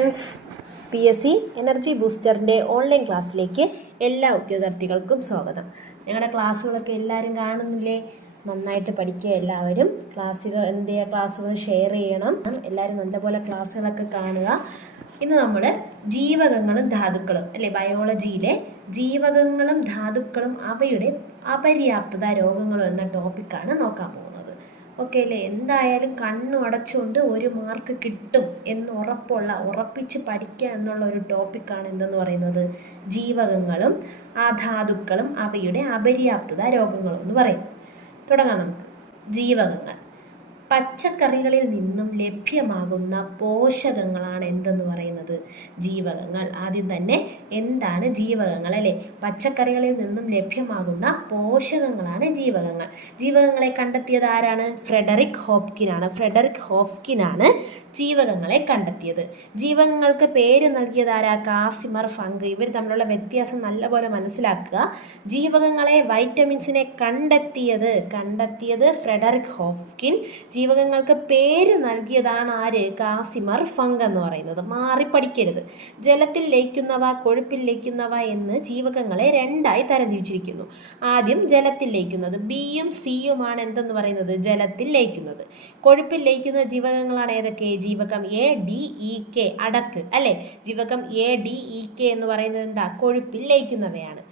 Friends P S C energy ബൂസ്റ്ററിന്റെ online ക്ലാസ്സിലേക്ക് എല്ലാ ഉദ്യോഗാർത്ഥികൾക്കും സ്വാഗതം. ഞങ്ങളുടെ ക്ലാസ്സുകളൊക്കെ എല്ലാവരും കാണുന്നില്ലേ? നന്നായിട്ട് പഠിക്കുക എല്ലാവരും. ക്ലാസ്സുകൾ എന്ത് ചെയ്യുക ക്ലാസ്സുകൾ ഷെയർ ചെയ്യണം. എല്ലാവരും നല്ലപോലെ ക്ലാസ്സുകളൊക്കെ കാണുക. ഇന്ന് നമ്മൾ ജീവകങ്ങളും ധാതുക്കളും അല്ലേ? ബയോളജിയിലെ ജീവകങ്ങളും ധാതുക്കളും അവയുടെ അപര്യാപ്തത രോഗങ്ങളും എന്ന ടോപ്പിക്കാണ് നോക്കാൻ ഓക്കെ അല്ലേ എന്തായാലും കണ്ണു അടച്ചുകൊണ്ട് ഒരു മാർക്ക് കിട്ടും എന്ന് ഉറപ്പുള്ള ഉറപ്പിച്ച് പഠിക്കുക എന്നുള്ള ഒരു ടോപ്പിക്കാണ് എന്തെന്ന് പറയുന്നത്. ജീവകങ്ങളും ആ ധാതുക്കളും അവയുടെ അപര്യാപ്തത രോഗങ്ങളും എന്ന് പറയും. തുടങ്ങാം നമുക്ക്. ജീവകങ്ങൾ. പച്ചക്കറികളിൽ നിന്നും ലഭ്യമാകുന്ന പോഷകങ്ങളാണ് എന്തെന്ന് പറയുന്നത്? ജീവകങ്ങൾ. ആദ്യം തന്നെ എന്താണ് ജീവകങ്ങൾ അല്ലെ? പച്ചക്കറികളിൽ നിന്നും ലഭ്യമാകുന്ന പോഷകങ്ങളാണ് ജീവകങ്ങൾ. ജീവകങ്ങളെ കണ്ടെത്തിയത് ആരാണ്? ഫ്രെഡറിക് ഹോപ്കിനാണ് ഫ്രെഡറിക് ഹോപ്കിനാണ് ജീവകങ്ങളെ കണ്ടെത്തിയത്. ജീവകങ്ങൾക്ക് പേര് നൽകിയത് ആരാ കാസിമർ ഫങ്ക്. ഇവർ തമ്മിലുള്ള വ്യത്യാസം നല്ലപോലെ മനസ്സിലാക്കുക. ജീവകങ്ങളെ വൈറ്റമിൻസിനെ കണ്ടെത്തിയത്. കണ്ടെത്തിയത് ഫ്രെഡറിക് ഹോഫ്കിൻ. ജീവകങ്ങൾക്ക് പേര് നൽകിയതാണ് ആര്? കാസിമർ ഫങ്ക് എന്ന് പറയുന്നത്. മാറി പഠിക്കരുത്. ജലത്തിൽ ലയിക്കുന്നവ കൊഴുപ്പിൽ ലയിക്കുന്നവ എന്ന് ജീവകങ്ങളെ രണ്ടായി തരംതിരിച്ചിരിക്കുന്നു. ആദ്യം ജലത്തിൽ ലയിക്കുന്നത് ബിയും സിയുമാണ് എന്തെന്ന് പറയുന്നത്? ജലത്തിൽ ലയിക്കുന്നത്. കൊഴുപ്പിൽ ലയിക്കുന്ന ജീവകങ്ങളാണ് ഏതൊക്കെ? ജീവകം എ ഡി ഇ കെ അടക്ക് അല്ലെ? ജീവകം എ ഡി ഇ കെ എന്ന് പറയുന്നത് എന്താ? കൊഴുപ്പിൽ ലയിക്കുന്നവയാണ്.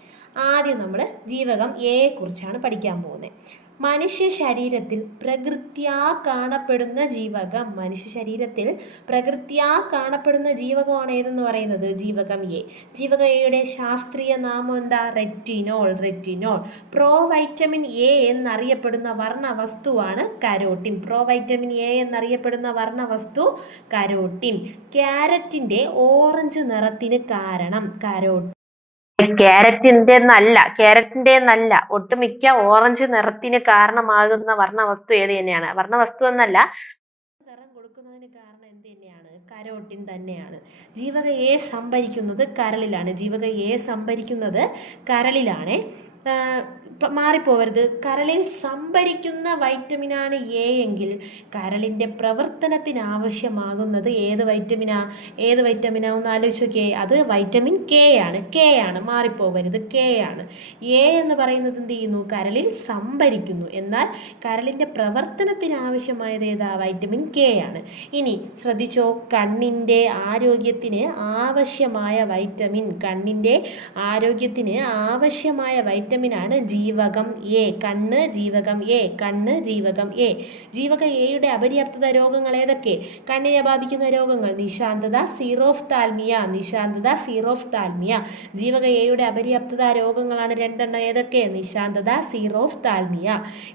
ആദ്യം നമ്മൾ ജീവകം എയെ കുറിച്ചാണ് പഠിക്കാൻ പോകുന്നത്. മനുഷ്യ ശരീരത്തിൽ പ്രകൃത്യാ കാണപ്പെടുന്ന ജീവകം. മനുഷ്യ ശരീരത്തിൽ പ്രകൃത്യാ കാണപ്പെടുന്ന ജീവകമാണ് ഏതെന്ന് പറയുന്നത്? ജീവകം എ. ജീവകം എയുടെ ശാസ്ത്രീയ നാമം എന്താ? Retinol. Retinol. Pro vitamin A എന്നറിയപ്പെടുന്ന വർണ വസ്തുവാണ് കരോട്ടിൻ. പ്രോ വൈറ്റമിൻ എ എന്നറിയപ്പെടുന്ന വർണ വസ്തു കരോട്ടിൻ. ക്യാരറ്റിന്റെ ഓറഞ്ച് നിറത്തിന് കാരണം കരോട്ടിൻ ക്യാരറ്റിന്റെ എന്നല്ല ക്യാരറ്റിന്റെ എന്നല്ല ഒട്ടുമിക്ക ഓറഞ്ച് നിറത്തിന് കാരണമാകുന്ന വർണവസ്തു ഏത് തന്നെയാണ്? വർണവസ്തു എന്നല്ല നിറം കൊടുക്കുന്നതിന് കാരണം എന്ത് തന്നെയാണ്? കരോട്ടിൻ തന്നെയാണ്. ജീവക എ സംഭരിക്കുന്നത് കരളിലാണ്. ജീവക എ സംഭരിക്കുന്നത് കരളിലാണ്. മാറിപ്പോവരുത്. കരളിൽ സംഭരിക്കുന്ന വൈറ്റമിനാണ് എ എങ്കിൽ കരളിന്റെ പ്രവർത്തനത്തിന് ആവശ്യമാകുന്നത് ഏത് വൈറ്റമിനാ? ഏത് വൈറ്റമിനാ? ഒന്ന് ആലോചിച്ച് നോക്കിയേ. അത് വൈറ്റമിൻ കെ ആണ്. കെ ആണ്. മാറിപ്പോവരുത്. കെ ആണ്. എ എന്ന് പറയുന്നത് എന്ത് ചെയ്യുന്നു? കരളിൽ സംഭരിക്കുന്നു. എന്നാൽ കരളിന്റെ പ്രവർത്തനത്തിന് ആവശ്യമായത് ഏതാ? വൈറ്റമിൻ കെ ആണ്. ഇനി ശ്രദ്ധിച്ചോ? കണ്ണിന്റെ ആരോഗ്യത്തിന് ആവശ്യമായ വൈറ്റമിൻ കണ്ണിന്റെ ആരോഗ്യത്തിന് ആവശ്യമായ വൈറ്റമിനാണ് ജീവകം എ. കണ്ണ് ജീവകം എ കണ്ണ് ജീവകം എ. ജീവക എയുടെ അപര്യാപ്തത രോഗങ്ങൾ ഏതൊക്കെ? കണ്ണിനെ ബാധിക്കുന്ന രോഗങ്ങൾ നിശാന്തത സീറോഫ് താൽമിയ നിശാന്തത സീറോഫ് താൽമിയ ജീവക എയുടെ അപര്യാപ്തത രോഗങ്ങളാണ് രണ്ടെണ്ണം ഏതൊക്കെ? നിശാന്തത സീറോഫ് താൽമിയ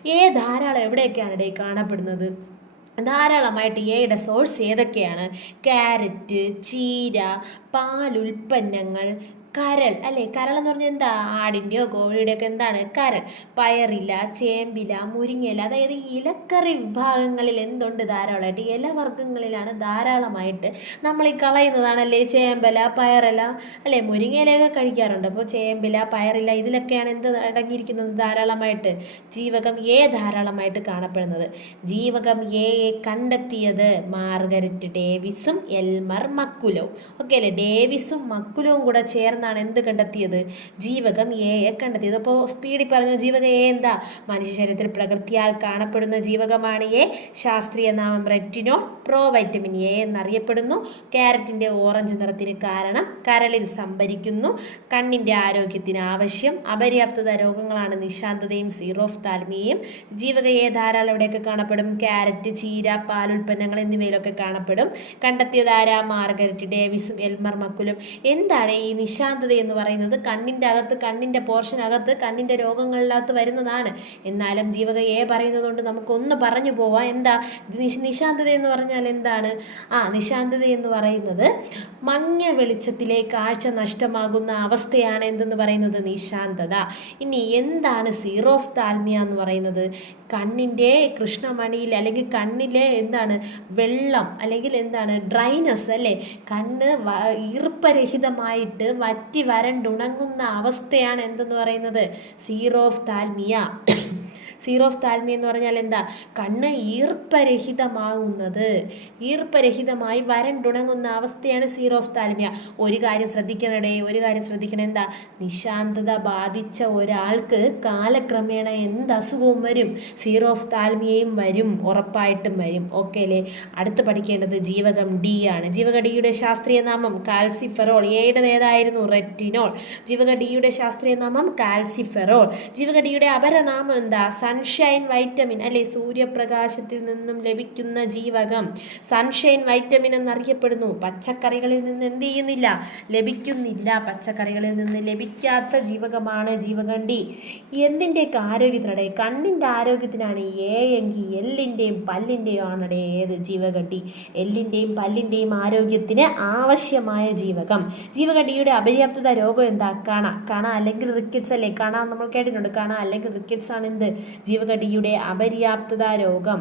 എ ധാരാളം എവിടെയൊക്കെയാണ് കാണപ്പെടുന്നത്? ധാരാളമായിട്ട് എയുടെ സോഴ്സ് ഏതൊക്കെയാണ്? ക്യാരറ്റ് ചീര പാലുൽപ്പന്നങ്ങൾ കരൾ അല്ലേ? കരൾ എന്ന് പറഞ്ഞാൽ എന്താ? ആടിന്റെയോ കോഴിയുടെയോ ഒക്കെ എന്താണ്? കരൾ. പയറില ചേമ്പില മുരിങ്ങയില അതായത് ഇലക്കറി വിഭാഗങ്ങളിൽ എന്തുണ്ട് ധാരാളമായിട്ട്? ഇലവർഗങ്ങളിലാണ് ധാരാളമായിട്ട് നമ്മൾ ഈ കളയുന്നതാണ് അല്ലേ ചേമ്പല പയറില അല്ലേ? മുരിങ്ങയിലൊക്കെ കഴിക്കാറുണ്ട്. അപ്പോൾ ചേമ്പില പയറില ഇതിലൊക്കെയാണ് എന്ത് അടങ്ങിയിരിക്കുന്നത് ധാരാളമായിട്ട്? ജീവകം എ ധാരാളമായിട്ട് കാണപ്പെടുന്നത്. ജീവകം എയെ കണ്ടെത്തിയത് മാർഗരറ്റ് ഡേവിസും എൽമർ മക്കുലോ ഓക്കെ അല്ലേ? ഡേവിസും മക്കുലവും കൂടെ ചേർന്നാണ് എന്ത് കണ്ടെത്തിയത്? ജീവകം എയെ കണ്ടെത്തിയത്. അപ്പോൾ സ്പീഡിൽ പറഞ്ഞു ജീവകം എ എന്താ? മനുഷ്യ ശരീരത്തിൽ പ്രകൃതിയാൽ കാണപ്പെടുന്ന ജീവകമാണ് എ ശാസ്ത്രീയ നാമം റെറ്റിനോ. പ്രോ വൈറ്റമിൻ എ എന്നറിയപ്പെടുന്നു. ക്യാരറ്റിന്റെ ഓറഞ്ച് നിറത്തിന് കാരണം കരളിൽ സംഭരിക്കുന്നു. കണ്ണിന്റെ ആരോഗ്യത്തിന് ആവശ്യം. അപര്യാപ്തത രോഗങ്ങളാണ് നിശാന്തതയും സീറോഫ് താൽമിയയും ജീവക എ ധാരാളം എവിടെയൊക്കെ കാണപ്പെടും. ക്യാരറ്റ് ചീര പാലുൽപ്പന്നങ്ങൾ എന്നിവയിലൊക്കെ കാണപ്പെടും. കണ്ടെത്തിയതാരാ മാർഗരറ്റ് ഡേവിസും എൽമർ മക്കുലും. എന്താണ് ഈ നിശാന്തത എന്ന് പറയുന്നത് കണ്ണിന്റെ അകത്ത് കണ്ണിന്റെ പോർഷനകത്ത് കണ്ണിന്റെ രോഗങ്ങളിലകത്ത് വരുന്നതാണ്. എന്നാലും ജീവക എ പറയുന്നത് കൊണ്ട് നമുക്കൊന്ന് പറഞ്ഞു പോവാം. എന്താ? നിശ നിശാന്തത എന്ന് പറഞ്ഞാൽ എന്താണ്? ആ നിശാന്തത എന്ന് പറയുന്നത് മഞ്ഞ വെളിച്ചത്തിലെ കാഴ്ച നഷ്ടമാകുന്ന അവസ്ഥയാണ് എന്തെന്ന് പറയുന്നത്? നിശാന്തത. ഇനി എന്താണ് സീറോഫ് താൽമിയ എന്ന് പറയുന്നത്? കണ്ണിന്റെ കൃഷ്ണമണിയിൽ അല്ലെങ്കിൽ കണ്ണിലെ എന്താണ്? വെള്ളം അല്ലെങ്കിൽ എന്താണ്? ഡ്രൈനസ് അല്ലേ? കണ്ണ് ഈർപ്പരഹിതമായിട്ട് വരണ്ടുണങ്ങുന്ന അവസ്ഥയാണ് എന്തെന്ന് പറയുന്നത്? സീറോ ഓഫ് താൽമി എന്ന് പറഞ്ഞാൽ എന്താ? കണ്ണ് ഈർപ്പരഹിതമാകുന്നത് ഈർപ്പരഹിതമായി വരണ്ടുണങ്ങുന്ന അവസ്ഥയാണ് സീറോ ഓഫ് താൽമിയ ഒരു കാര്യം ശ്രദ്ധിക്കണടേ ഒരു കാര്യം ശ്രദ്ധിക്കണം. എന്താ? നിശാന്തത ബാധിച്ച ഒരാൾക്ക് കാലക്രമേണ എന്ത് അസുഖവും വരും? സീറോ ഓഫ് താൽമിയയും വരും ഉറപ്പായിട്ടും വരും. ഓക്കെ അല്ലേ? അടുത്ത് പഠിക്കേണ്ടത് ജീവകം ഡി ആണ്. ജീവക ഡിയുടെ ശാസ്ത്രീയ നാമം കാൽസിഫെറോൾ. എയുടെ ഏതായിരുന്നു? റെറ്റിനോൾ ജീവക ഡിയുടെ ശാസ്ത്രീയ നാമം കാൽസിഫെറോൾ. ജീവക ഡിയുടെ അപരനാമം എന്താ? സൺഷൈൻ വൈറ്റമിൻ അല്ലെ സൂര്യപ്രകാശത്തിൽ നിന്നും ലഭിക്കുന്ന ജീവകം. സൺഷൈൻ വൈറ്റമിൻ എന്നറിയപ്പെടുന്നു. പച്ചക്കറികളിൽ നിന്ന് എന്ത് ചെയ്യുന്നില്ല? ലഭിക്കുന്നില്ല. പച്ചക്കറികളിൽ നിന്ന് ലഭിക്കാത്ത ജീവകമാണ് ജീവകണ്ടി. എന്തിന്റെയൊക്കെ ആരോഗ്യത്തിനടേ കണ്ണിന്റെ ആരോഗ്യത്തിനാണ്. എ എങ്കിൽ എല്ലിന്റെയും പല്ലിന്റെയും ആണടെ ഏത് ജീവകം ഡി എല്ലിന്റെയും പല്ലിന്റെയും ആരോഗ്യത്തിന് ആവശ്യമായ ജീവകം. ജീവകം ഡിയുടെ അപര്യാപ്തത രോഗം എന്താ? കണ. കണ. അല്ലെങ്കിൽ റിക്കറ്റ്സ് അല്ലേ? കണ. നമ്മൾ കേട്ടിട്ടുണ്ട്. കണ. അല്ലെങ്കിൽ റിക്കറ്റ്സ് ആണ് എന്ത്? ജീവകം ഡിയുടെ അപര്യാപ്തത രോഗം.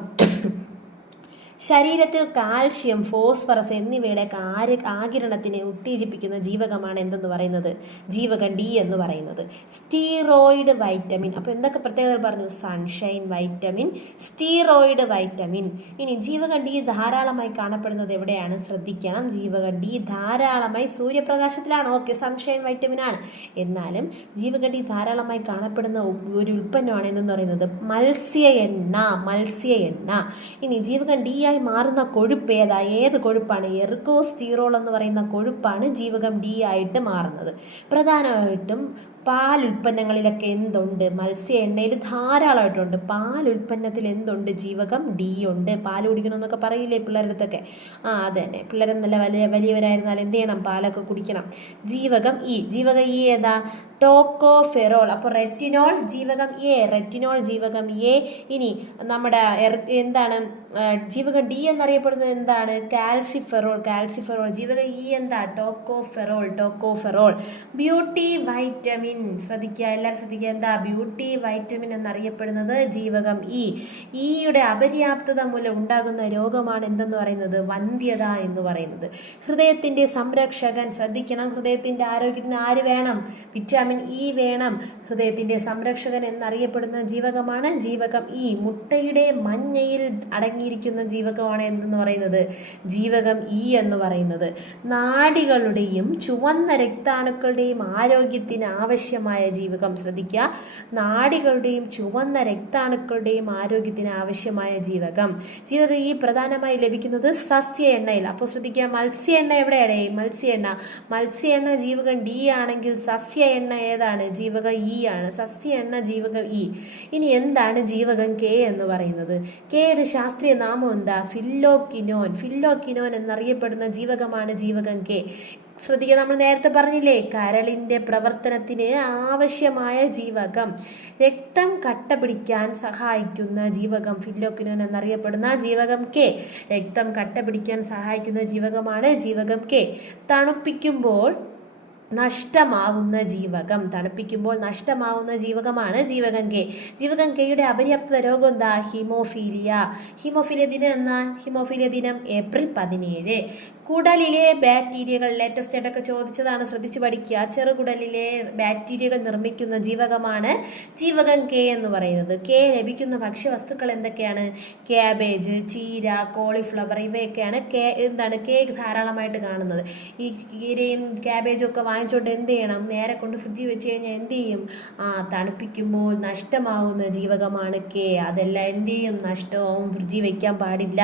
ശരീരത്തിൽ കാൽഷ്യം ഫോസ്ഫറസ് എന്നിവയുടെ കാര് ആകിരണത്തിനെ ഉത്തേജിപ്പിക്കുന്ന ജീവകമാണ് എന്തെന്ന് പറയുന്നത്? ജീവകം ഡി എന്ന് പറയുന്നത്. സ്റ്റീറോയിഡ് വൈറ്റമിൻ അപ്പോൾ എന്തൊക്കെ പ്രത്യേകത പറഞ്ഞു? സൺഷൈൻ വൈറ്റമിൻ സ്റ്റീറോയിഡ് വൈറ്റമിൻ ഇനി ജീവകം ഡി ധാരാളമായി കാണപ്പെടുന്നത് എവിടെയാണ്? ശ്രദ്ധിക്കണം. ജീവകം ഡി ധാരാളമായി സൂര്യപ്രകാശത്തിലാണ്. ഓക്കെ സൺഷൈൻ വൈറ്റമിൻ ആണ്. എന്നാലും ജീവകം ഡി ധാരാളമായി കാണപ്പെടുന്ന ഒരു ഉൽപ്പന്നമാണ് എന്തെന്ന് പറയുന്നത്? മത്സ്യ എണ്ണ മത്സ്യ എണ്ണ. ഇനി ജീവകം ഡി ആയി മാറുന്ന കൊഴുപ്പ് ഏതാ? ഏത് കൊഴുപ്പാണ്? എർക്കോസ്റ്റീറോൾ എന്ന് പറയുന്ന കൊഴുപ്പാണ് ജീവകം ഡി ആയിട്ട് മാറുന്നത്. പ്രധാനമായിട്ടും പാൽ ഉൽപ്പന്നങ്ങളിലൊക്കെ എന്തുണ്ട്? മത്സ്യ എണ്ണയിൽ ധാരാളമായിട്ടുണ്ട്. പാൽ ഉൽപ്പന്നത്തിൽ എന്തുണ്ട്? ജീവകം ഡി ഉണ്ട്. പാൽ കുടിക്കണമെന്നൊക്കെ പറയില്ലേ പിള്ളേരുടെ അടുത്തൊക്കെ? ആ അത് തന്നെ പിള്ളേരെ നല്ല വലിയ വലിയവരായിരുന്നാൽ എന്ത് ചെയ്യണം? പാലൊക്കെ കുടിക്കണം. ജീവകം ഇ. ജീവകം ഇ ഏതാ? ടോക്കോഫെറോൾ. അപ്പോൾ റെറ്റിനോൾ ജീവകം എ. റെറ്റിനോൾ ജീവകം എ. ഇനി നമ്മുടെ എന്താണ്? ജീവകം ഡി എന്നറിയപ്പെടുന്നത് എന്താണ്? കാൽസിഫെറോൾ. കാൽസിഫെറോൾ. ജീവകം ഇ എന്താ? ടോക്കോഫെറോൾ. ടോക്കോഫെറോൾ. ബ്യൂട്ടി വൈറ്റമിൻ ശ്രദ്ധിക്കുക എല്ലാവരും ശ്രദ്ധിക്കുക. എന്താ? ബ്യൂട്ടി വൈറ്റമിൻ എന്നറിയപ്പെടുന്നത് ജീവകം. ഇ ഇയുടെ അപര്യാപ്തത മൂലം ഉണ്ടാകുന്ന രോഗമാണ് എന്തെന്ന് പറയുന്നത്? വന്ധ്യത എന്ന് പറയുന്നത്. ഹൃദയത്തിന്റെ സംരക്ഷകൻ ശ്രദ്ധിക്കണം. ഹൃദയത്തിന്റെ ആരോഗ്യത്തിന് ആര് വേണം? വിറ്റാമിൻ ഇ വേണം. ഹൃദയത്തിന്റെ സംരക്ഷകൻ എന്നറിയപ്പെടുന്ന ജീവകമാണ് ജീവകം. ഇ മുട്ടയുടെ മഞ്ഞയിൽ അടങ്ങിയിരിക്കുന്ന ജീവകമാണ് എന്തെന്ന് പറയുന്നത്? ജീവകം ഇ എന്ന് പറയുന്നത്. നാടികളുടെയും ചുവന്ന രക്താണുക്കളുടെയും ആരോഗ്യത്തിന് ആവശ്യമായ ജീവകം ശ്രദ്ധിക്കുക. നാടികളുടെയും ചുവന്ന രക്താണുക്കളുടെയും ആരോഗ്യത്തിന് ആവശ്യമായ ജീവകം. ജീവകം ഈ പ്രധാനമായി ലഭിക്കുന്നത് സസ്യ എണ്ണയിൽ. അപ്പോൾ ശ്രദ്ധിക്കുക മത്സ്യ എണ്ണ എവിടെയാണ്? മത്സ്യ എണ്ണ. മത്സ്യ എണ്ണ ജീവകം ഡി ആണെങ്കിൽ സസ്യ എണ്ണ ഏതാണ്? ജീവക ഇ ആണ്. സസ്യ എണ്ണ ജീവകം ഇ. ഇനി എന്താണ് ജീവകം കെ എന്ന് പറയുന്നത്? കെയുടെ ശാസ്ത്രീയ നാമം എന്താ? ഫില്ലോക്കിനോൻ. ഫില്ലോക്കിനോൻ എന്നറിയപ്പെടുന്ന ജീവകമാണ് ജീവകം കെ. ശ്രദ്ധിക്കുക. നമ്മൾ നേരത്തെ പറഞ്ഞില്ലേ കരളിന്റെ പ്രവർത്തനത്തിന് ആവശ്യമായ ജീവകം. രക്തം കട്ട പിടിക്കാൻ സഹായിക്കുന്ന ജീവകം ഫില്ലോക്കിനോൻ എന്നറിയപ്പെടുന്ന ജീവകം കെ. രക്തം കട്ട പിടിക്കാൻ സഹായിക്കുന്ന ജീവകമാണ് ജീവകം കെ. തണുപ്പിക്കുമ്പോൾ നഷ്ടമാവുന്ന ജീവകം. തണുപ്പിക്കുമ്പോൾ നഷ്ടമാവുന്ന ജീവകമാണ് ജീവകം കെ ജീവകം കെയുടെ അപര്യാപ്തത രോഗം എന്താ? ഹിമോഫീലിയ. ഹിമോഫീലിയ ദിനം എന്നാ? ഹിമോഫീലിയ ദിനം ഏപ്രിൽ പതിനേഴ്. കുടലിലെ ബാക്ടീരിയകൾ ലേറ്റസ്റ്റ് ആയിട്ടൊക്കെ ചോദിച്ചതാണ്. ശ്രദ്ധിച്ചു പഠിക്കുക. ചെറുകുടലിലെ ബാക്ടീരിയകൾ നിർമ്മിക്കുന്ന ജീവകമാണ് ജീവകം കെ എന്ന് പറയുന്നത്. കെ ലഭിക്കുന്ന ഭക്ഷ്യവസ്തുക്കൾ എന്തൊക്കെയാണ്? ക്യാബേജ് ചീര കോളിഫ്ലവർ ഇവയൊക്കെയാണ് കെ എന്താണ്? കെ ധാരാളമായിട്ട് കാണുന്നത്. ഈ ചീരയും ക്യാബേജും ഒക്കെ വാങ്ങിച്ചുകൊണ്ട് എന്ത് ചെയ്യണം? നേരെ കൊണ്ട് ഫ്രിഡ്ജിൽ വെച്ച് കഴിഞ്ഞാൽ എന്ത് ചെയ്യും? ആ തണുപ്പിക്കുമ്പോൾ നഷ്ടമാവുന്ന ജീവകമാണ് കെ. അതെല്ലാം എന്ത് ചെയ്യും? നഷ്ടവും ഫ്രിഡ്ജിൽ വെക്കാൻ പാടില്ല.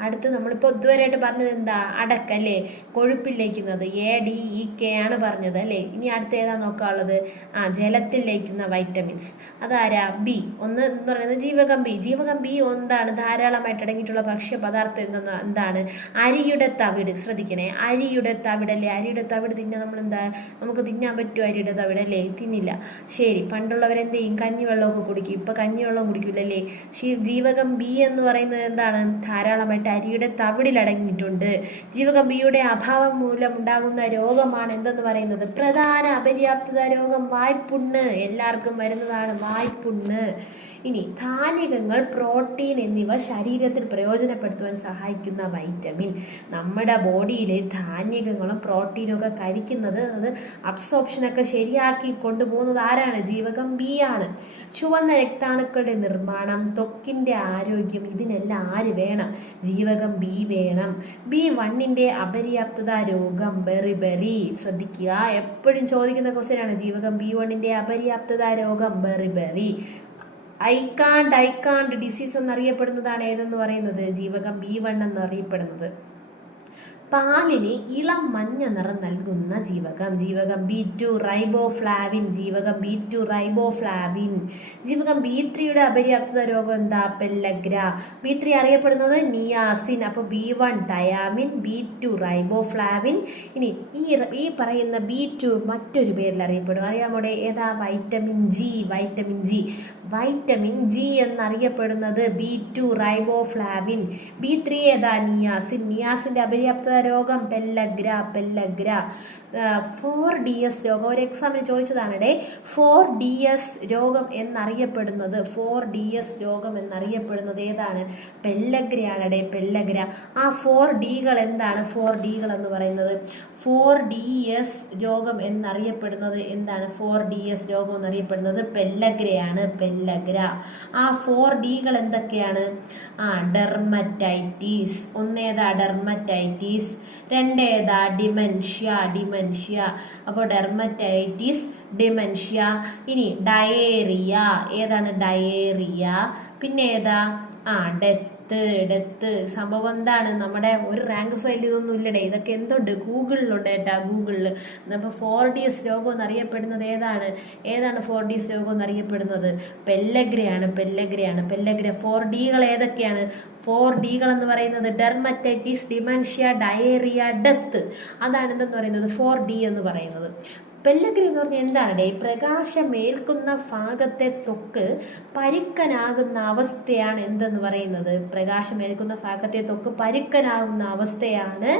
അടുത്ത് നമ്മളിപ്പോൾ ഇതുവരെയായിട്ട് പറഞ്ഞത് എന്താ? അടക്ക അല്ലേ? കൊഴുപ്പിൽ ലയിക്കുന്നത് എ ഡി ഇ കെ ആണ് പറഞ്ഞത് അല്ലേ? ഇനി അടുത്ത് ഏതാ നോക്കാനുള്ളത്? ആ ജലത്തിൽ ലയിക്കുന്ന വൈറ്റമിൻസ് അതാരാ? ബി. ഒന്ന് എന്ന് പറയുന്നത് ജീവകം ബി ജീവകം ബി എന്താണ്? ധാരാളമായിട്ട് അടങ്ങിയിട്ടുള്ള ഭക്ഷ്യപദാർത്ഥം എന്തെന്ന് എന്താണ്? അരിയുടെ തവിട്. ശ്രദ്ധിക്കണേ. അരിയുടെ തവിട് അല്ലേ? അരിയുടെ തവിട് തിന്നാൻ നമ്മൾ എന്താ നമുക്ക് തിന്നാൻ പറ്റുമോ അരിയുടെ തവിട് അല്ലേ? തിന്നില്ല. ശരി. പണ്ടുള്ളവരെന്ത് ചെയ്യും? കഞ്ഞിവെള്ളമൊക്കെ കുടിക്കും. ഇപ്പം കഞ്ഞിവെള്ളം കുടിക്കില്ലല്ലേ ജീവകം ബി എന്ന് പറയുന്നത് എന്താണ്? ധാരാളമായിട്ട് അരിയുടെ തവിടിലടങ്ങിയിട്ടുണ്ട് ജീവകമ്പിയുടെ അഭാവം മൂലം ഉണ്ടാകുന്ന രോഗമാണ് എന്തെന്ന് പറയുന്നത്? പ്രധാന അപര്യാപ്തത രോഗം വായ്പുണ്ണ്. എല്ലാവർക്കും വരുന്നതാണ് വായ്പുണ്ണ്. ഇനി ധാന്യകങ്ങൾ പ്രോട്ടീൻ എന്നിവ ശരീരത്തിൽ പ്രയോജനപ്പെടുത്തുവാൻ സഹായിക്കുന്ന വൈറ്റമിൻ നമ്മുടെ ബോഡിയിലെ ധാന്യകങ്ങളും പ്രോട്ടീനും ഒക്കെ കഴിക്കുന്നത് അത് അബ്സോപ്ഷനൊക്കെ ശരിയാക്കി കൊണ്ടുപോകുന്നത് ആരാണ്? ജീവകം ബി ആണ്. ചുവന്ന രക്താണുക്കളുടെ നിർമ്മാണം ത്വക്കിന്റെ ആരോഗ്യം ഇതിനെല്ലാം ആര് വേണം? ജീവകം ബി വേണം. ബി വണ്ണിന്റെ അപര്യാപ്തത രോഗം ബെറി ബെറി ശ്രദ്ധിക്കുക. എപ്പോഴും ചോദിക്കുന്ന ക്വസ്റ്റ്യനാണ് ജീവകം ബി വണ്ണിന്റെ അപര്യാപ്തത രോഗം ബെറി ബെറി ഐക്കാണ്ട് ഐക്കാണ്ട് ഡിസീസ് എന്നറിയപ്പെടുന്നതാണ് ഏതെന്ന് പറയുന്നത്? ജീവകം ബി വൺ എന്നറിയപ്പെടുന്നത്. പാലിന് ഇളം മഞ്ഞ നിറം നൽകുന്ന ജീവകം. ജീവകം ബി ടു റൈബോഫ്ലാവിൻ ജീവകം ബി ടു റൈബോഫ്ലാവിൻ ജീവകം ബി ത്രീയുടെ അപര്യാപ്തത രോഗം എന്താ? പെല്ലഗ്ര. ബി ത്രീ അറിയപ്പെടുന്നത് നിയാസിൻ അപ്പോൾ B one thiamine B two riboflavin ഇനി ഈ ഈ പറയുന്ന ബി ടു മറ്റൊരു പേരിൽ അറിയപ്പെടും. അറിയാമോ ഏതാ? Vitamin G vitamin G vitamin G എന്നറിയപ്പെടുന്നത് B two riboflavin B three ഏതാ? നിയാസിൻ നിയാസിന്റെ അപര്യാപ്തത രോഗം. Pellagra pellagra. Four D S രോഗം. ഒരു എക്സാമിന് ചോദിച്ചതാണിടെ ഫോർ ഡി എസ് രോഗം എന്നറിയപ്പെടുന്നത് ഫോർ ഡി എസ് രോഗം എന്നറിയപ്പെടുന്നത് ഏതാണ്? പെല്ലഗ്രയാണിടെ പെല്ലഗ്ര. ആ ഫോർ ഡികൾ എന്താണ്? ഫോർ ഡികൾ എന്ന് പറയുന്നത്. ഫോർ ഡി എസ് രോഗം എന്നറിയപ്പെടുന്നത് എന്താണ്? ഫോർ ഡി എസ് രോഗം എന്നറിയപ്പെടുന്നത് പെല്ലഗ്രയാണ് പെല്ലഗ്ര. ആ ഫോർ ഡികൾ എന്തൊക്കെയാണ്? ആ ഡെർമറ്റൈറ്റീസ് ഒന്നേതാ? ഡെർമറ്റൈറ്റീസ് രണ്ടേതാ? Dementia dementia. അപ്പോൾ ഡെർമറ്റൈറ്റിസ് ഡിമെൻഷ്യ. ഇനി ഡയേറിയ. ഏതാണ് ഡയേറിയ? പിന്നെ ഏതാ ആ ഡെത്ത്. ഡെത്ത് സംഭവം എന്താണ്? നമ്മുടെ ഒരു റാങ്ക് ഫയൽ ഇതൊന്നും ഇല്ലടേ. ഇതൊക്കെ എന്തുണ്ട് ഗൂഗിളിലുണ്ട് ഏട്ടാ ഗൂഗിളിൽ അപ്പോൾ ഫോർ ഡി എസ് രോഗം എന്നറിയപ്പെടുന്നത് ഏതാണ്? ഏതാണ് ഫോർ ഡി എസ് രോഗം എന്നറിയപ്പെടുന്നത്? പെല്ലഗ്രയാണ് പെല്ലഗ്രയാണ്. പെല്ലഗ്ര ഫോർ ഡികൾ ഏതൊക്കെയാണ്? ഫോർ ഡികൾ എന്ന് പറയുന്നത് ഡെർമറ്റൈറ്റിസ് ഡിമൻഷ്യ ഡയേറിയ ഡെത്ത് അതാണ് എന്തെന്ന് പറയുന്നത് ഫോർ ഡി എന്ന് പറയുന്നത്. പെല്ലഗ്രി എന്ന് പറഞ്ഞാൽ എന്താണ്? പ്രകാശമേൽക്കുന്ന ഭാഗത്തെ തൊക്ക് പരുക്കനാകുന്ന അവസ്ഥയാണ് എന്തെന്ന് പറയുന്നത്? പ്രകാശമേൽക്കുന്ന ഭാഗത്തെ തൊക്ക് പരുക്കനാകുന്ന അവസ്ഥയാണ്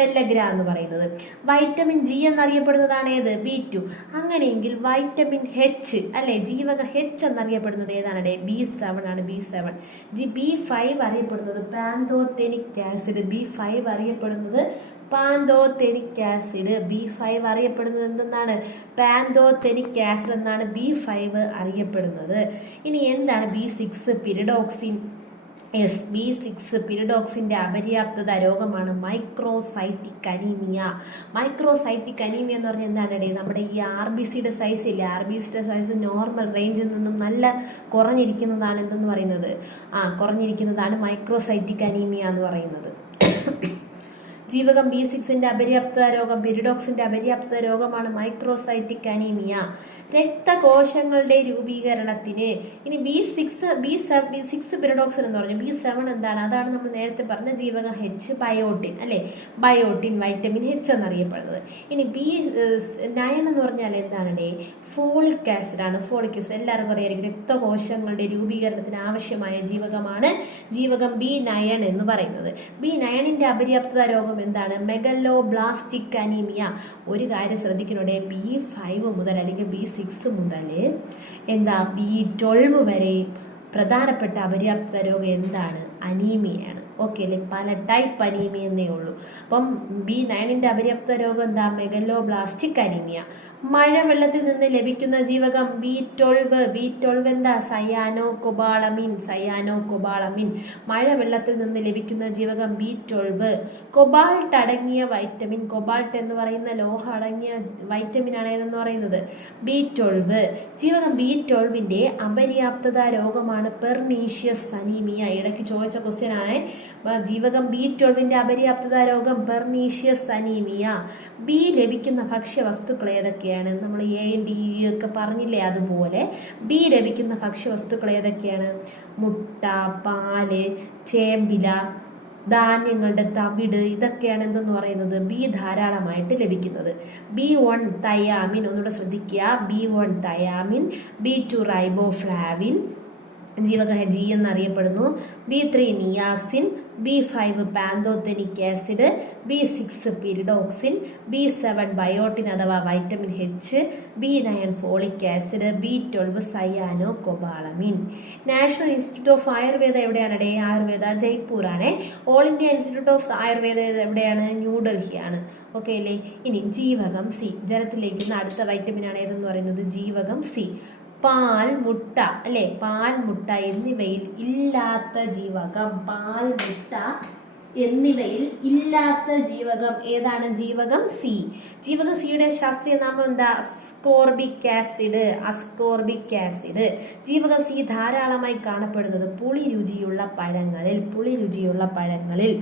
വെല്ലഗ്ര എന്ന് പറയുന്നത്. വൈറ്റമിൻ ജി എന്നറിയപ്പെടുന്നതാണ് ഏത്? B two. അങ്ങനെയെങ്കിൽ വൈറ്റമിൻ എച്ച് അല്ലെ? ജീവക എച്ച് എന്നറിയപ്പെടുന്നത് ഏതാണ്? ഡേ ബി സെവൻ ആണ് B seven. G B five അറിയപ്പെടുന്നത് പാന്തോത്തെനിക് ആസിഡ്. ബി ഫൈവ് അറിയപ്പെടുന്നത് പാന്തോതെനിക് ആസിഡ് ബി ഫൈവ് അറിയപ്പെടുന്നത് എന്തെന്നാണ്? പാന്തോതെനിക് ആസിഡ് എന്നാണ് ബി ഫൈവ് അറിയപ്പെടുന്നത്. ഇനി എന്താണ് B six pyridoxine? Yes B six പിരിഡോക്സിന്റെ അപര്യാപ്തത രോഗമാണ് മൈക്രോസൈറ്റിക് അനീമിയ. മൈക്രോസൈറ്റിക് അനീമിയ എന്ന് പറഞ്ഞാൽ എന്താണ് ഇടയിൽ നമ്മുടെ ഈ ആർ ബി സിയുടെ സൈസ് ഇല്ല? ആർ ബി സിയുടെ സൈസ് നോർമൽ റേഞ്ചിൽ നിന്നും നല്ല കുറഞ്ഞിരിക്കുന്നതാണ് എന്തെന്ന് പറയുന്നത്? ആ കുറഞ്ഞിരിക്കുന്നതാണ് മൈക്രോസൈറ്റിക് അനീമിയ എന്ന് പറയുന്നത്. ജീവകം ബി സിക്സിന്റെ അപര്യാപ്തത രോഗം പെരിഡോക്സിന്റെ അപര്യാപ്തത രോഗമാണ് മൈക്രോസൈറ്റിക് അനീമിയ. രക്തകോശങ്ങളുടെ രൂപീകരണത്തിന് ഇനി B six B seven B six pyridoxine എന്ന് പറഞ്ഞു. ബി സെവൻ എന്താണ്? അതാണ് നമ്മൾ നേരത്തെ പറഞ്ഞ ജീവകം എച്ച് ബയോട്ടിൻ അല്ലേ? ബയോട്ടിൻ വൈറ്റമിൻ എച്ച് എന്നറിയപ്പെടുന്നത്. ഇനി ബി നയൻ എന്ന് പറഞ്ഞാൽ എന്താണ് ഡേ ഫോളിക് ആസിഡ് ആണ്. ഫോളിക് ആസിഡ് എല്ലാവർക്കും അറിയാം രക്തകോശങ്ങളുടെ രൂപീകരണത്തിന് ആവശ്യമായ ജീവകമാണ് ജീവകം ബി നയൺ എന്ന് പറയുന്നത്. ബി നയണിന്റെ അപര്യാപ്തത രോഗം എന്താണ്? മെഗല്ലോ ബ്ലാസ്റ്റിക് അനീമിയ ഒരു കാര്യം ശ്രദ്ധിക്കണോടെ ബി ഫൈവ് മുതൽ അല്ലെങ്കിൽ ബി സിക്സ് മുതൽ എന്താ ബി ട്വൽവ് വരെ പ്രധാനപ്പെട്ട അപര്യാപ്തത രോഗം എന്താണ്? അനീമിയാണ് ഓക്കെ അല്ലെ? പല ടൈപ്പ് അനീമിയ എന്നേ ഉള്ളൂ. അപ്പം ബി നയനിന്റെ അപര്യാപ്ത രോഗം എന്താ? മെഗല്ലോ ബ്ലാസ്റ്റിക് അനീമിയ മഴവെള്ളത്തിൽ നിന്ന് ലഭിക്കുന്ന ജീവകം ബി ട്വൽവ് ബി ട്വൽവ് എന്താ സയാനോ കൊബാളമിൻ. Cyanocobalamin. മഴവെള്ളത്തിൽ നിന്ന് ലഭിക്കുന്ന ജീവകം ബി ട്വൽവ് കൊബാൾട്ട് അടങ്ങിയ വൈറ്റമിൻ. കൊബാൾട്ട് എന്ന് പറയുന്ന ലോഹ അടങ്ങിയ വൈറ്റമിൻ ആണ് ഏതെന്ന് പറയുന്നത്? ബി ട്വൽവ് ജീവകം ബി ട്വൽവിന്റെ അപര്യാപ്തത രോഗമാണ് പെർനീഷ്യസ് അനീമിയ. ഇടയ്ക്ക് ചോദിച്ച ക്വസ്റ്റ്യൻ ആണ്. ജീവകം ബി ട്വൽവിന്റെ അപര്യാപ്തത രോഗം പെർണീഷ്യസ് അനീമിയ. ബി ലഭിക്കുന്ന ഭക്ഷ്യവസ്തുക്കൾ ഏതൊക്കെയാണ്? നമ്മൾ എ ഡി ഒക്കെ പറഞ്ഞില്ലേ അതുപോലെ. ബി ലഭിക്കുന്ന ഭക്ഷ്യവസ്തുക്കൾ ഏതൊക്കെയാണ്? മുട്ട പാൽ ചേമ്പില ധാന്യങ്ങളുടെ തവിട് ഇതൊക്കെയാണ് എന്തെന്ന് പറയുന്നത്? ബി ധാരാളമായിട്ട് ലഭിക്കുന്നത്. ബി വൺ തയാമിൻ ഒന്നുകൂടെ ശ്രദ്ധിക്കുക. B one thiamine B two riboflavin ജീവക G എന്നറിയപ്പെടുന്നു. B three niacin B five pantothenic acid B six pyridoxine B seven biotin അഥവാ vitamin H B nine folic acid B twelve cyanocobalamin National Institute of Ayurveda എവിടെയാണ് ഡേ Ayurveda ജയ്പൂരാണ്. All India Institute of Ayurveda എവിടെയാണ്? ന്യൂഡൽഹിയാണ് okay അല്ലേ ഇനി ജീവകം C ജലത്തിലേക്കുന്ന അടുത്ത vitamin ആണ് ഏതെന്ന് പറയുന്നത്? ജീവകം സി പാൽ മുട്ട അല്ലെ? പാൽ മുട്ട എന്നിവയിൽ ഇല്ലാത്ത ജീവകം. പാൽ മുട്ട എന്നിവയിൽ ഇല്ലാത്ത ജീവകം ഏതാണ്? ജീവകം സി ജീവകം സിയുടെ ശാസ്ത്രീയ നാമം എന്താ? അസ്കോർബിക് ആസിഡ് അസ്കോർബിക് ആസിഡ് ജീവക സി ധാരാളമായി കാണപ്പെടുന്നത് പുളി രുചിയുള്ള പഴങ്ങളിൽ പുളി രുചിയുള്ള പഴങ്ങളിൽ.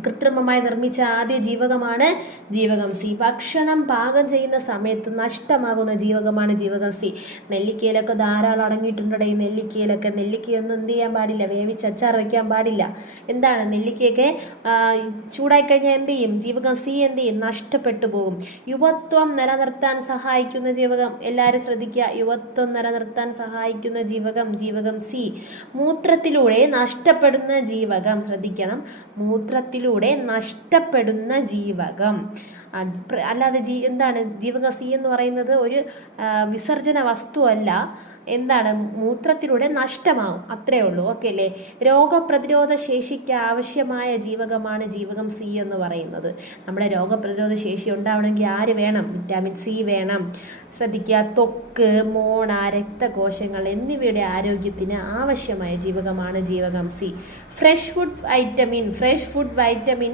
കൃത്രിമമായി നിർമ്മിച്ച ആദ്യ ജീവകമാണ് ജീവകം സി. ഭക്ഷണം പാകം ചെയ്യുന്ന സമയത്ത് നഷ്ടമാകുന്ന ജീവകമാണ് ജീവകം സി. നെല്ലിക്കയിലൊക്കെ ധാരാളം അടങ്ങിയിട്ടുണ്ടോ ഈ നെല്ലിക്കയിലൊക്കെ? നെല്ലിക്കയൊന്നും എന്ത് ചെയ്യാൻ പാടില്ല. വേവിച്ച് അച്ചാർ വയ്ക്കാൻ പാടില്ല. എന്താണ്? നെല്ലിക്കയൊക്കെ ചൂടായി കഴിഞ്ഞാൽ എന്ത് ചെയ്യും? ജീവകം സി എന്ത് ചെയ്യും? നഷ്ടപ്പെട്ടു പോകും. യുവത്വം നിലനിർത്താൻ സഹായിക്കുന്ന ജീവകം. എല്ലാവരും ശ്രദ്ധിക്കുക. യുവത്വം നിലനിർത്താൻ സഹായിക്കുന്ന ജീവകം ജീവകം സി. മൂത്രത്തിലൂടെ നഷ്ടപ്പെടുന്ന ജീവകം. ശ്രദ്ധിക്കണം. മൂത്രത്തിലൂടെ നഷ്ടപ്പെടുന്ന ജീവകം. അല്ലാതെ ജീ എന്താണ് ജീവക സി എന്ന് പറയുന്നത് ഒരു വിസർജന വസ്തുവല്ല. എന്താണ്? മൂത്രത്തിലൂടെ നഷ്ടമാവും. അത്രേ ഉള്ളൂ. ഓക്കെ അല്ലേ? രോഗപ്രതിരോധ ശേഷിക്ക് ആവശ്യമായ ജീവകമാണ് ജീവകം സി എന്ന് പറയുന്നത്. നമ്മുടെ രോഗപ്രതിരോധ ശേഷി ഉണ്ടാവണമെങ്കിൽ ആര് വേണം? വിറ്റാമിൻ സി വേണം. ശ്രദ്ധിക്കുക. ത്വക്ക് മോണ രക്തകോശങ്ങൾ എന്നിവയുടെ ആരോഗ്യത്തിന് ആവശ്യമായ ജീവകമാണ് ജീവകം C fresh food vitamin fresh food vitamin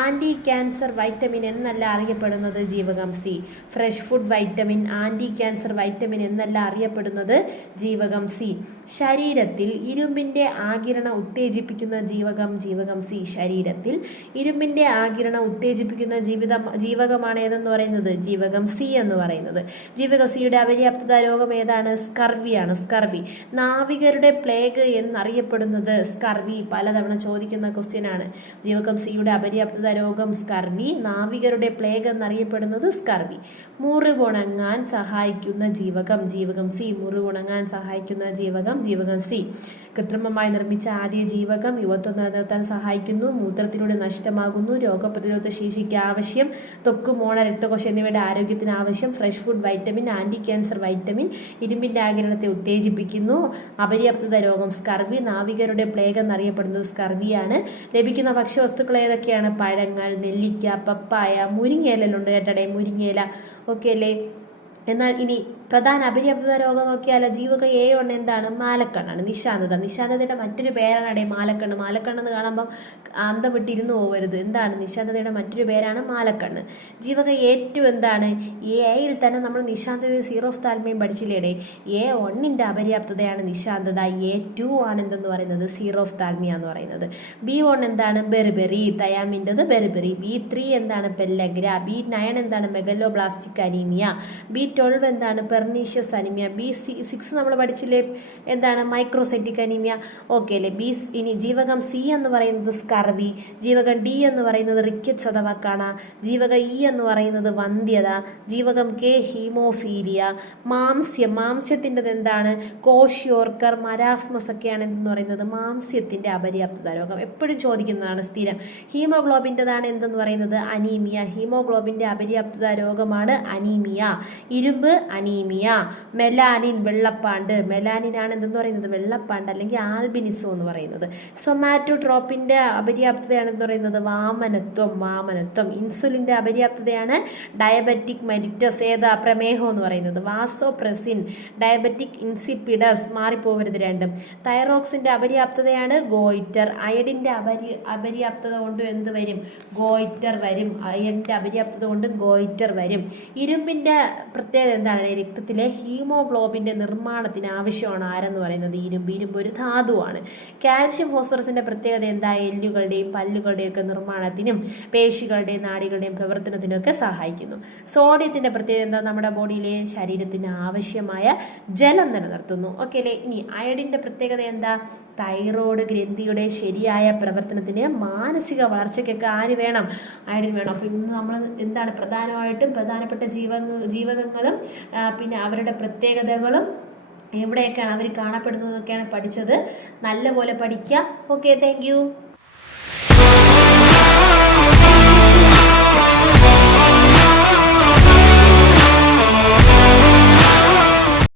anti cancer vitamin എന്നല്ല അറിയപ്പെടുന്നത് ജീവകം C fresh food vitamin anti cancer vitamin എന്നല്ല അറിയപ്പെടുന്നത് ജീവകം സി ശരീരത്തിൽ ഇരുമ്പിന്റെ ആകിരണം ഉത്തേജിപ്പിക്കുന്ന ജീവകം ജീവകം സി ശരീരത്തിൽ ഇരുമ്പിന്റെ ആകിരണം ഉത്തേജിപ്പിക്കുന്ന ജീവിതം ജീവകമാണ് ഏതെന്ന് പറയുന്നത്? ജീവകം സി എന്ന് പറയുന്നത്. ജീവക സിയുടെ അപര്യാപ്തത രോഗം ഏതാണ്? സ്കർവിയാണ് സ്കർവി. നാവികരുടെ പ്ലേഗ് എന്നറിയപ്പെടുന്നത് സ്കർവി. പലതവണ ചോദിക്കുന്ന ക്വസ്റ്റ്യൻ ആണ്. ജീവകം സിയുടെ അപര്യാപ്തത രോഗം സ്കർവി. നാവികരുടെ പ്ലേഗ് എന്നറിയപ്പെടുന്നത് സ്കർവി. മുറിവുണങ്ങാൻ സഹായിക്കുന്ന ജീവകം. ജീവകം സി. മുറിവുണങ്ങാൻ സഹായിക്കുന്ന ജീവകം. ജീവകം സി. കൃത്രിമമായി നിർമ്മിച്ച ആദ്യ ജീവകം യുവത്വം നിലനിർത്താൻ സഹായിക്കുന്നു. മൂത്രത്തിലൂടെ നഷ്ടമാകുന്നു. രോഗപ്രതിരോധ ശേഷിക്ക് ആവശ്യം. തൊക്കുമോണ മോണ രക്തകോശം എന്നിവയുടെ ആരോഗ്യത്തിന് ആവശ്യം. Fresh food vitamin anti cancer vitamin ഇരുമ്പിന്റെ ആകിരണത്തെ ഉത്തേജിപ്പിക്കുന്നു. അപര്യാപ്തത രോഗം സ്കർവി നാവികരുടെ പ്ലേഗ് എന്നറിയപ്പെടുന്നത് സ്കർവിയാണ്. ലഭിക്കുന്ന ഭക്ഷ്യവസ്തുക്കൾ ഏതൊക്കെയാണ്? പഴങ്ങൾ നെല്ലിക്ക പപ്പായ മുരിങ്ങയിലുണ്ട് കേട്ടടേ മുരിങ്ങയില. ഓക്കെ അല്ലേ? എന്നാൽ ഇനി പ്രധാന അപര്യാപ്തത രോഗം നോക്കിയാൽ ജീവക എ എന്താണ്? മാലക്കണ്ണാണ്. നിശാന്തത. നിശാന്തതയുടെ മറ്റൊരു പേരാണ് മാലക്കണ്ണ്. മാലക്കണ്ണ് എന്ന് കാണുമ്പം അന്തം വിട്ടിരുന്ന് പോകരുത് എന്താണ്? നിശാന്തതയുടെ മറ്റൊരു പേരാണ് മാലക്കണ്ണ്. ജീവക ടു എന്താണ്? എ ഐയിൽ തന്നെ നമ്മൾ നിശാന്തത സീറോ ഓഫ് താൽമയും പഠിച്ചില്ലേടേ. എ ഒന്നിന്റെ അപര്യാപ്തതയാണ് നിശാന്തത. എ ടു ആണ് എന്തെന്ന് പറയുന്നത്? സീറോ ഓഫ് താൽമിയ എന്ന് പറയുന്നത്. ബി വൺ എന്താണ്? ബെർബെറി. തയാമിന്റെത് ബെർബെറി. ബി ത്രീ എന്താണ്? പെല്ലഗ്ര. ബി നയൻ എന്താണ്? Megaloblastic anaemia. ബി ട്വൽവ് എന്താണ്? Pernicious anaemia B C six നമ്മൾ പഠിച്ചില്ലേ? എന്താണ്? മൈക്രോസെറ്റിക് അനീമിയ ഓക്കെ അല്ലേ? ബി ഇനി ജീവകം സി എന്ന് പറയുന്നത് സ്കർവി ജീവകം ഡി എന്ന് പറയുന്നത് റിക്കറ്റ്സ് അഥവാ കണ ജീവക ഇ എന്ന് പറയുന്നത് വന്ധ്യത ജീവകം കെ ഹീമോഫീരിയ മാംസ്യം മാംസ്യത്തിന്റെത് എന്താണ്? കോഷ്യോർക്കർ മരാസ്മസ് ഒക്കെയാണ് എന്ന് പറയുന്നത്? മാംസ്യത്തിന്റെ അപര്യാപ്തത രോഗം. എപ്പോഴും ചോദിക്കുന്നതാണ് സ്ഥിരം. ഹീമോഗ്ലോബിന്റെതാണ് എന്തെന്ന് പറയുന്നത്? അനീമിയ. ഹീമോഗ്ലോബിന്റെ അപര്യാപ്തത രോഗമാണ് അനീമിയ. ഇരുമ്പ് അനീമിയ. മെലാനിൻ വെള്ളപ്പാണ്ട്. മെലാനിനാണ് എന്തെന്ന് പറയുന്നത്? വെള്ളപ്പാണ്ട് അല്ലെങ്കിൽ ആൽബിനിസം എന്ന് പറയുന്നത്. സൊമാറ്റോട്രോപ്പിന്റെ അപര്യാപ്തതയാണ് എന്ന് പറയുന്നത്? വാമനത്വം വാമനത്വം. ഇൻസുലിന്റെ അപര്യാപ്തതയാണ് ഡയബറ്റിക് മെരിറ്റസ്. ഏതാ? പ്രമേഹം എന്ന് പറയുന്നത്. വാസോപ്രസിൻ ഡയബറ്റിക് ഇൻസിപ്പിഡസ് മാറിപ്പോവരുത് രണ്ടും. തൈറോക്സിന്റെ അപര്യാപ്തതയാണ് ഗോയിറ്റർ. അയഡിന്റെ അപര്യ അപര്യാപ്തത കൊണ്ട് എന്ത് വരും? ഗോയിറ്റർ വരും. അയഡിന്റെ അപര്യാപ്തത കൊണ്ട് ഗോയിറ്റർ വരും. ഇരുമ്പിന്റെ പ്രത്യേകത എന്താണ്? രക്തത്തിലെ ഹീമോഗ്ലോബിന്റെ നിർമ്മാണത്തിന് ആവശ്യമാണ് ആരെന്ന് പറയുന്നത് ഇരുമ്പ് ഇരുമ്പ് ഒരു ധാതുവാണ്. കാൽഷ്യം ഫോസ്ഫറസിന്റെ പ്രത്യേകത എന്താ? എല്ലുകളുടെയും പല്ലുകളുടെയും ഒക്കെ നിർമ്മാണത്തിനും പേശികളുടെയും നാടികളുടെയും പ്രവർത്തനത്തിനൊക്കെ സഹായിക്കുന്നു. സോഡിയത്തിന്റെ പ്രത്യേകത എന്താ? നമ്മുടെ ബോഡിയിലെ ശരീരത്തിന് ആവശ്യമായ ജലം നിലനിർത്തുന്നു. ഓക്കെ അല്ലേ? ഇനി അയഡിന്റെ പ്രത്യേകത എന്താ? തൈറോയ്ഡ് ഗ്രന്ഥിയുടെ ശരിയായ പ്രവർത്തനത്തിന് മാനസിക വളർച്ചയ്ക്കൊക്കെ ആര് വേണം? അയഡിൻ വേണം. അപ്പോൾ ഇന്ന് നമ്മൾ എന്താണ്? പ്രധാനമായിട്ടും പ്രധാനപ്പെട്ട ജീവ ജീവകങ്ങളും ആ, പിന്നെ അവരുടെ പ്രത്യേകതകളും എവിടെയൊക്കെയാണ് അവർ കാണപ്പെടുന്നതൊക്കെയാണ് പഠിച്ചത്. നല്ലപോലെ പഠിക്കുക ഓക്കെ താങ്ക്